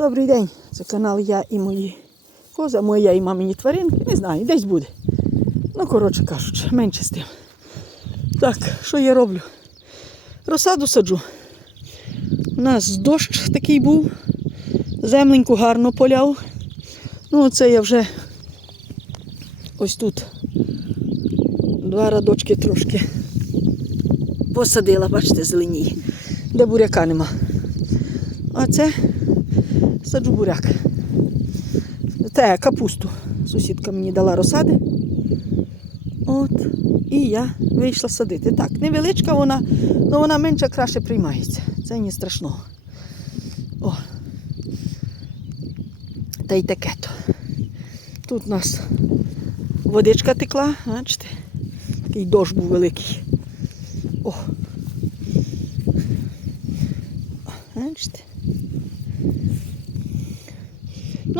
Добрий день. Це канал Я і мої коза, моя і мамині тваринки. Не знаю, десь буде. Ну, коротше кажучи, менше з тим. Так, що я роблю? Розсаду саджу. У нас дощ такий був. Земленьку гарно поляв. Ну, оце я вже ось тут два радочки трошки посадила, бачите, зеленій, де буряка нема. А це саджу буряк. Це капусту. Сусідка мені дала розсади. От. І я вийшла садити. Так, невеличка вона, але вона менше краще приймається. Це не страшного. О. Та й таке то. Тут у нас водичка текла, бачите? Такий дощ був великий. О. Бачите?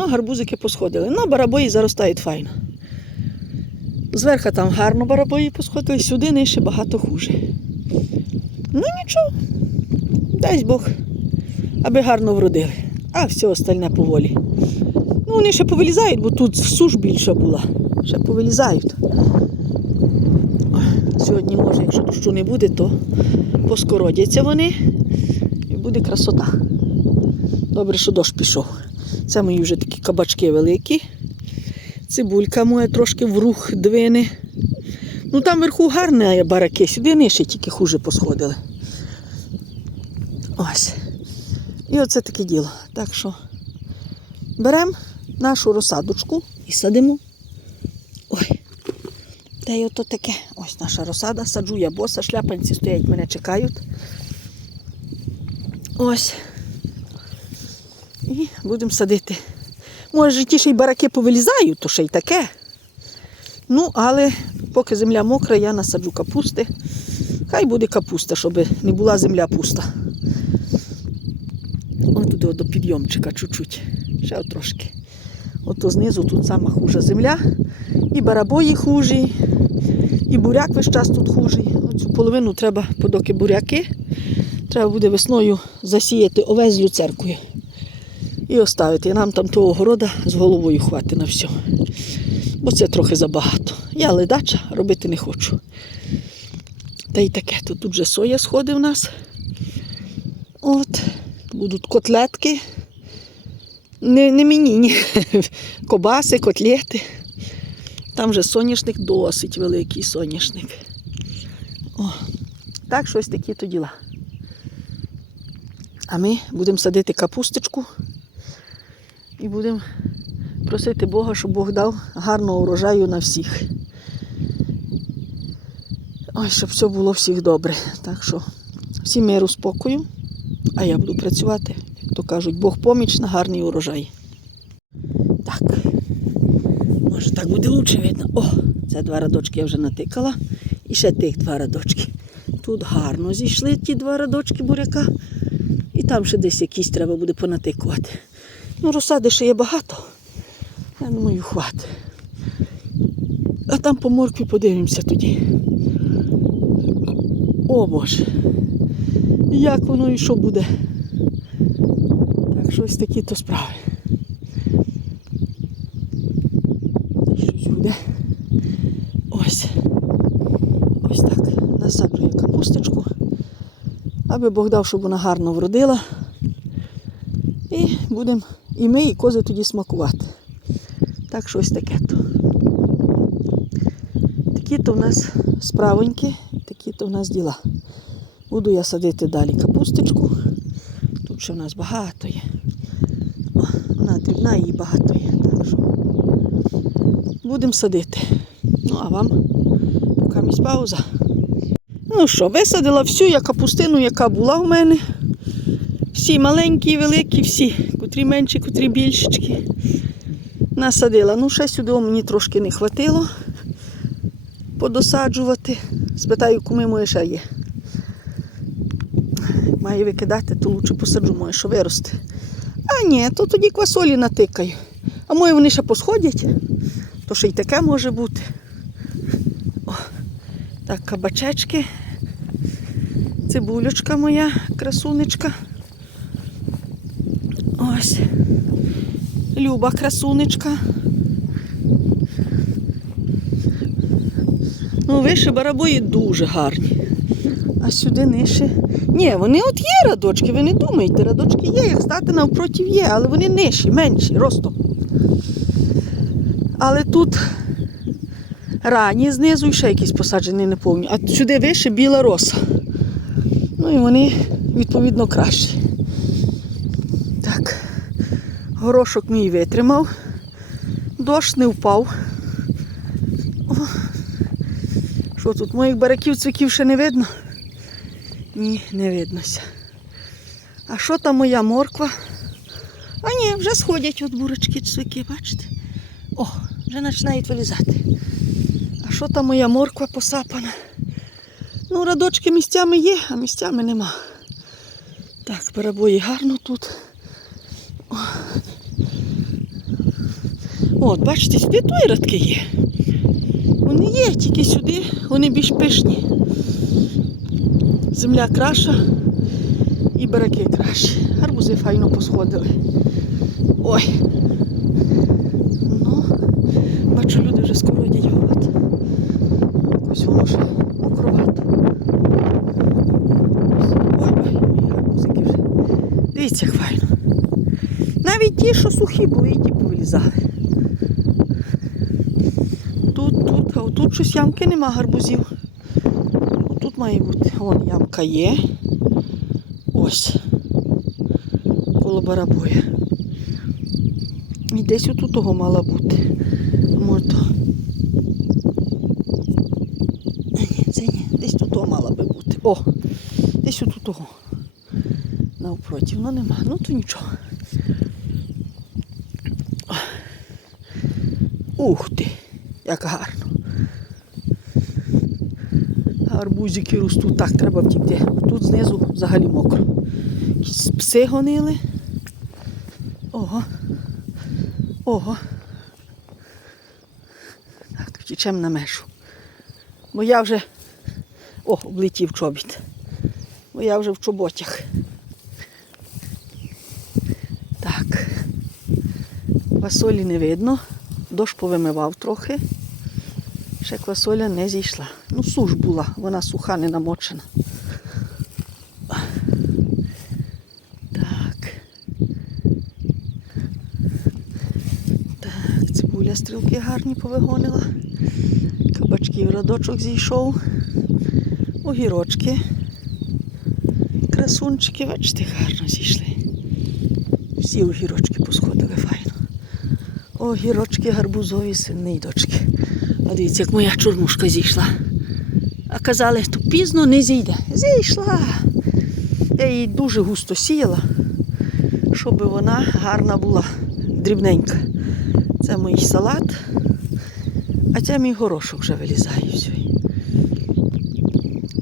Ну, гарбузики посходили. Ну, барабої заростають файно. Зверху там гарно барабої посходили, сюди нижче багато хуже. Ну нічого, дай Бог, аби гарно вродили. А все остальне поволі. Ну, вони ще повилізають, бо тут суш більша була. Ще повилізають. Сьогодні, може, якщо дощу не буде, то поскородяться вони і буде красота. Добре, що дощ пішов. Це мої вже такі кабачки великі. Цибулька моя трошки в рух двине. Ну там вверху гарні бараки, сюди нижче тільки хуже посходили. Ось. І оце таке діло. Так що беремо нашу розсадочку і садимо. Ой. Та й ото таке. Ось наша розсада. Саджу я боса, шляпанці стоять, мене чекають. Ось. Будемо садити. Може, ті ще й бараки повилізають, то ще й таке. Ну, але поки земля мокра, я насаджу капусти. Хай буде капуста, щоб не була земля пуста. Ось туди до підйомчика чуть-чуть. Ще трошки. Ото знизу тут сама хужа земля. І барабої хужі, і буряк весь час тут хужий. Оцю половину треба, подоки буряки. Треба буде весною засіяти овес з люцеркою і оставити. Нам там того города з головою хватить на все. Бо це трохи забагато. Я ледача робити не хочу. Та й таке, то тут вже соя сходить в нас. От, будуть котлетки. Не, не мені, ні. Кобаси, котлети. Там вже соняшник досить великий соняшник. О, так, щось такі то діла. А ми будемо садити капусточку і будемо просити Бога, щоб Бог дав гарного урожаю на всіх. Ой, щоб все було всіх добре. Так що всім миру, спокою, а я буду працювати, як то кажуть, Бог поміч на гарний урожай. Так, може так буде лучше видно. О, це два радочки я вже натикала. І ще тих два радочки. Тут гарно зійшли ті два радочки буряка. І там ще десь якісь треба буде понатикувати. Ну, розсади ще є багато. Я думаю, хватить. А там по моркві подивимося тоді. О Боже. Як воно і що буде. Так що ось такі то справи. Щось буде. Ось. Ось так. Насаджую капусточку. Аби Бог дав, щоб вона гарно вродила. І будемо і ми, і кози тоді смакувати. Так що ось таке то. Такі то в нас справоньки, такі то в нас діла. Буду я садити далі капусточку. Тут ще в нас багато є. Вона дрібна її багато є. Будемо садити. Ну, а вам поки пауза. Ну що, висадила всю я капустину, яка була в мене. Всі маленькі, великі, всі, котрі менші, котрі більшечки. Насадила. Ну, ще сюди мені трошки не хватило подосаджувати. Спитаю, куми моє ще є. Маю викидати, то лучше посаджу моє, що виросте. А ні, то тоді квасолі натикаю. А мої вони ще посходять, то ще й таке може бути. О, так, кабачечки. Цибулечка моя, красунечка. Ось. Люба красунечка. Ну, вище барабої дуже гарні. А сюди нижче. Ні, вони от є радочки, ви не думайте, радочки є, як стати навпроти є, але вони нижчі, менші, ростом. Але тут ранні знизу і ще якісь посаджені неповні. А сюди вище біла роса. Ну і вони відповідно кращі. Так, горошок мій витримав, дощ не впав. О, що тут, моїх бараків цвіків ще не видно? Ні, не виднося. А що там моя морква? А ні, вже сходять от бурочки цвіки, бачите? О, вже починають вилізати. А що там моя морква посапана? Ну, радочки місцями є, а місцями нема. Так, перебої гарно тут. От, бачите, сюди тої радки є. Вони є, тільки сюди, вони більш пишні. Земля краша і бараки кращі. Гарбузи файно посходили. Ой. Ну, бачу, люди вже скоро йдуть город. Якось воно ж мокровато. Ой, ой, мої вже. Дивіться, як файно. Навіть ті, що сухі були, і ті повилізали. Тут, тут, а отут щось ямки нема гарбузів. Тут має бути. Вон ямка є. Ось. Коло барабоя. І десь отут того мала бути. Може це ні. Десь тут того мала би бути. О! Десь отут того. Навпроти. Ну нема. Ну то нічого. Ух ти! Як гарно. Арбузики ростуть, так треба втікти. Тут знизу взагалі мокро. Якісь пси гонили. Ого. Ого. Так, втічемо на межу. Бо я вже... О, облетів чобіт. Бо я вже в чоботях. Так. Квасолі не видно. Дощ повимивав трохи. Ще квасоля не зійшла. Ну, суш була, вона суха, не намочена. Так. Так, цибуля стрілки гарні повигонила. Кабачків радочок зійшов. Огірочки. Красунчики, бачите, гарно зійшли. Всі огірочки посходили файно. Огірочки гарбузові сини дочки. А дивіться, як моя чорнушка зійшла. А казали, то пізно не зійде. Зійшла. Я її дуже густо сіяла, щоб вона гарна була, дрібненька. Це мій салат, а це мій горошок вже вилізає. Все.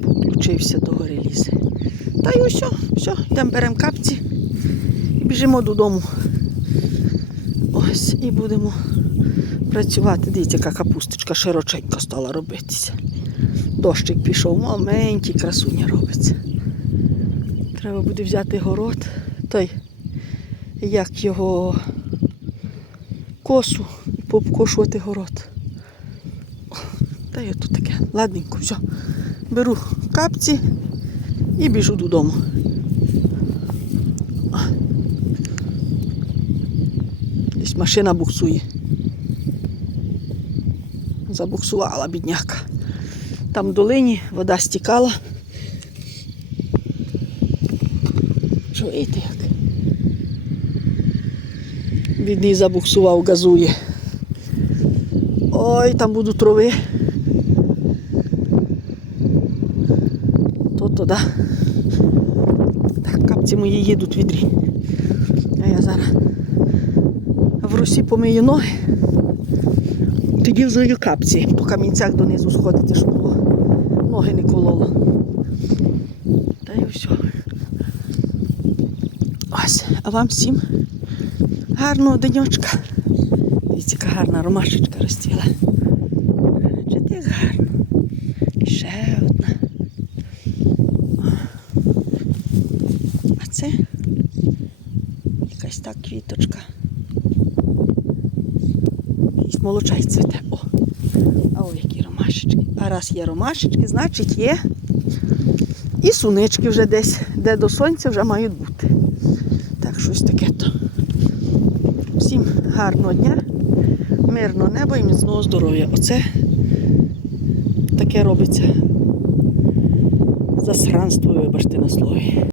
Поключився до гори. Та й усе, все, йдемо беремо капці і біжимо додому. Ось і будемо працювати. Дивіться, яка капусточка широченько стала робитися. Дощик пішов, маленький, красуня робиться. Треба буде взяти город, той, як його косу і пообкошувати город. Та я тут таке, ладненько, все. Беру капці і біжу додому. Десь машина буксує. Забуксувала бідняка. Там в долині вода стікала. Чуєте як? Бідний забуксував, газує. Ой, там будуть трови. То-то, да. Так, капці мої їдуть відрі. А я зараз в русі помию ноги. Тоді взую капці, по камінцях донизу сходити, щоб було ноги не кололо. Та й все. Ось, а вам всім гарного денечка. Дивіться, яка гарна ромашечка розцвіла. Бачите, як гарно. Ще одна. А це якась так квіточка. Молочай цвіте. О. А о, які ромашечки. А раз є ромашечки, значить є і сунички вже десь, де до сонця вже мають бути. Так, щось таке то. Всім гарного дня, мирного неба і міцного здоров'я. Оце таке робиться засранство, вибачте на слові.